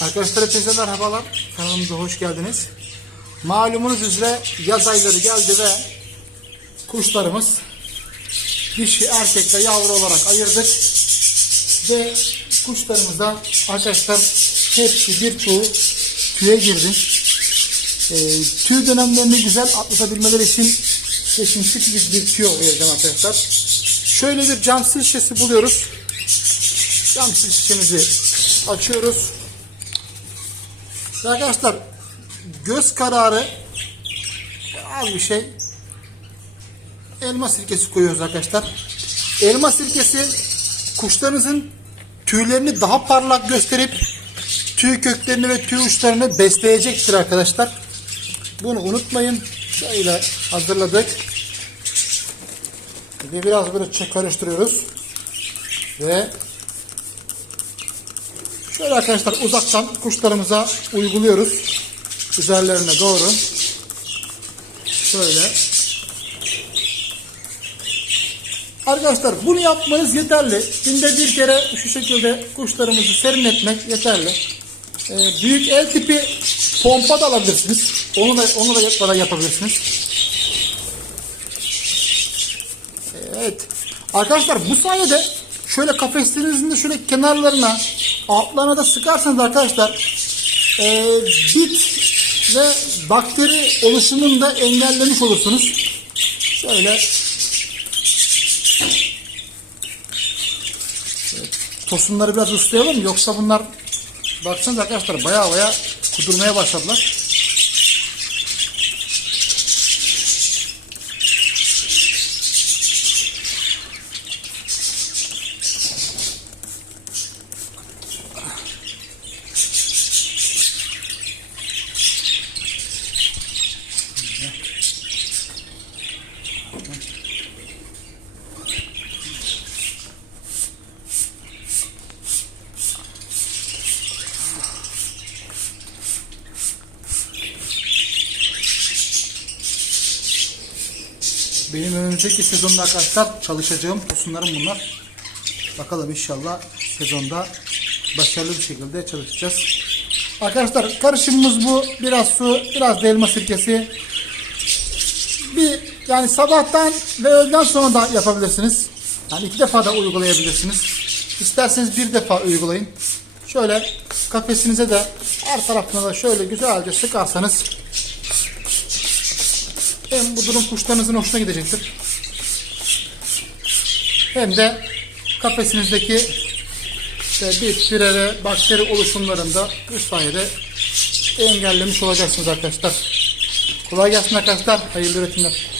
Arkadaşlar hepinize merhabalar. Kanalımıza hoş geldiniz. Malumunuz üzere yaz ayları geldi ve kuşlarımız dişi erkekle yavru olarak ayırdık. Ve kuşlarımızda arkadaşlar hepsi bir çoğu tüye girdi. Ee, tüy dönemlerini güzel atlatabilmeleri için kesinlikle bir, bir tüyo vereceğim arkadaşlar. Şöyle bir cam sil şişesi buluyoruz. Cam sil şişemizi açıyoruz. Ve Arkadaşlar göz kararı az bir şey elma sirkesi koyuyoruz arkadaşlar. Elma sirkesi kuşlarınızın tüylerini daha parlak gösterip tüy köklerini ve tüy uçlarını besleyecektir arkadaşlar. Bunu unutmayın. Şöyle hazırladık. Ve biraz böyle karıştırıyoruz. Ve Şöyle arkadaşlar uzaktan kuşlarımıza uyguluyoruz. Üzerlerine doğru. Şöyle. Arkadaşlar bunu yapmanız yeterli. Günde bir kere şu şekilde kuşlarımızı serinletmek yeterli. Ee, büyük el tipi pompa da alabilirsiniz. Onu da onu da yapmadan yapabilirsiniz. Evet. Arkadaşlar bu sayede şöyle kafeslerinizin de şöyle kenarlarına altlarına da sıkarsanız arkadaşlar e, bit ve bakteri oluşumunu da engellemiş olursunuz. Şöyle tosunları biraz ıslayalım yoksa bunlar baksanıza arkadaşlar baya baya kudurmaya başladılar. Benim önümüzdeki sezonda arkadaşlar çalışacağım tosunlarım bunlar. Bakalım inşallah sezonda başarılı bir şekilde çalışacağız. Arkadaşlar karışımımız bu. Biraz su, biraz da elma sirkesi. Bir yani sabahtan ve öğleden sonra da yapabilirsiniz. Yani iki defa da uygulayabilirsiniz. İsterseniz bir defa uygulayın. Şöyle kafesinize de her tarafına da şöyle güzelce sıkarsanız hem bu durum kuşlarınızın hoşuna gidecektir. Hem de kafesinizdeki işte bit, pire ve bakteri oluşumlarında bu sayede engellemiş olacaksınız arkadaşlar. Kolay gelsin arkadaşlar. Hayırlı üretimler.